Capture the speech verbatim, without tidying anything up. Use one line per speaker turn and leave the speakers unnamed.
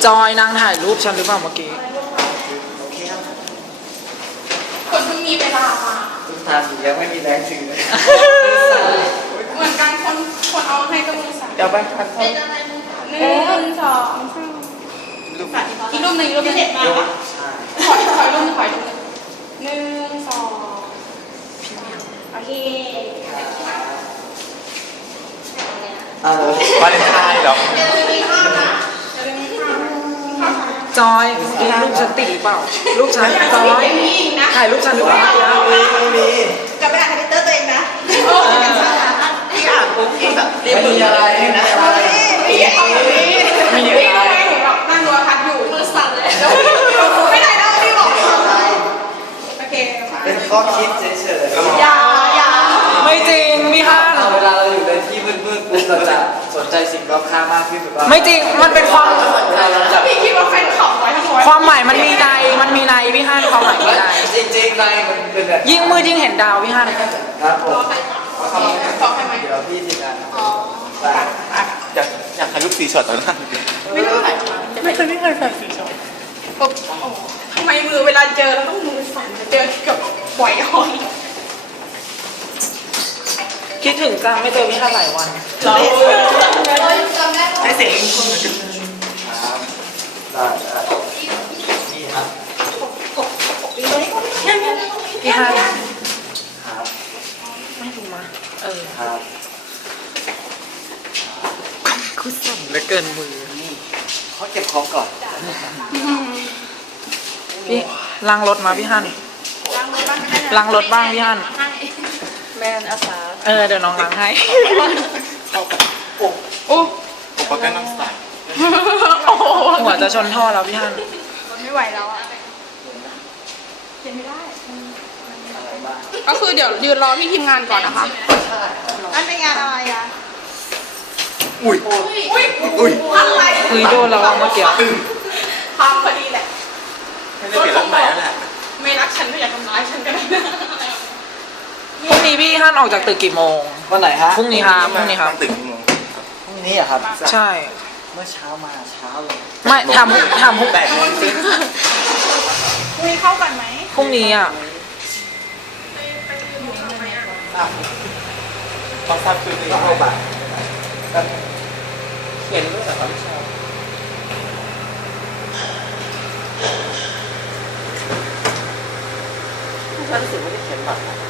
จอยนางถ่ายรูปฉันหรือเปล่าเมื่อกี้
โอเคครับ
คนเพิ่งมีเวลามา
คุณทานยังไม่มีแรงถือเลย
เหมือนกันคนคนเอาให้ก็มือสั่น
เดี๋ยวไปทัน
เป็นอะไรมือหนึ่งสองอีกรูปหนึ่งอีกรูปหนึ่งถอยถอยรูปถอยรูปหนึ่งสองโอเค
วาเลนไทน์เหรอจอยนี่รูปฉันติดหรือเปล่ารูปฉันจอยถ่ายรูปฉันหรือเปล่า
ไม่มี
กลับไปอ่านทวิตเตอร์ตัวเองนะ
พี่อ่านปุ๊บพี่แบบเรียบมีอะไรนะ
มีอะไรมีอะไรหนูแบบนั่งดูอาคัดอยู่มือสั่นเลยไม่ได้แล้วพี่บอกโอเค
เป็นข้อคิดเฉยๆ
อย่าอย่า
ไม่จริงพี่ฮัน
เวลาเราอยู่ในที่มืดๆปุ๊บเราจะสนใจสิ่งรอบข้างมากขึ้นหรือเปล่า
ไม่จริงมันเป็นความ
พี่คิดว่าแฟนขับไว้ทั้งหมด
ความหมายมันมีในมันมีในพี่ฮันความหมายมีใน
จริงๆในมันเป็นแบบ
ยิ่งมืดยิ่งเห็นดาวพี่ฮัน
ครับผม
สองใครไหม
เดี๋ยวพี่ทีมงาน
อ๋อ
อยากอยากถ่ายรูปสีช็อตตอนนั้น
ไม่ต้องถ่ายไม่เคยไม่เคยถ่ายสีช็อตทำไมมือเวลาเจอเราต้องมือสั่นเจอกับปล่อยหอย
คิดถึงจังไม่เจอพี่ฮันหลายวัน
เราใช้เสียงคุณเหมือนกัน
ครับได้ได้นี่ครับ
พี่ฮัน
ครับ
ไม่ถูกมาเออ
ครับ
คือสั่นเหลือเกินมือ
เขาเก็บของก่อน
พี่ล้างรถมาพี่ฮันล้างรถบ้างพี่ฮัน
แมนอาสา
เออเดี๋ยวน้องล้างให้
โอ้
โอ้
อุปกรณ์น้ำใส
หัวจะชนท่อแล้วพี่ฮัน
มันไม่ไหวแล้วอ่ะเขียนไม่ได้ก็คือเดี๋ยวยืนรอพี่ทีมงานก่อนนะคะนั่นเป็นงานอะไรอ่ะ
อุ้ย
อุ้ย
อุ้ย
อะไร
คือโดนเราเมื่อกี้
ทำพอดีแหละ
ไม่ได้เปลี่ยนรถใหม่แล้วแหละ
ไม่รักฉันก็อย่าทำร้ายฉันก็ได้
พรุ่งนี้พี่ฮันออกจากตึกกี่โมง
วันไหนฮะ
พรุ่งนี้ครับพรุ่งนี้ครับ
ตึกกี่โมง
พรุ่งนี้อะครับ
ใช่
เมื่อเช้ามาเช้าเลย
ไม่ทำทำพรุ่ง
แปดโมงสิ
พรุ่งนี้เข้ากันไหม
พรุ่งนี้อ่ะ
พอทราบคือหนึ่งเข้าบ่ายเขียนด้วยแต่ความชอบ
ฉันรู้สึกว่าได้เขียนบัตร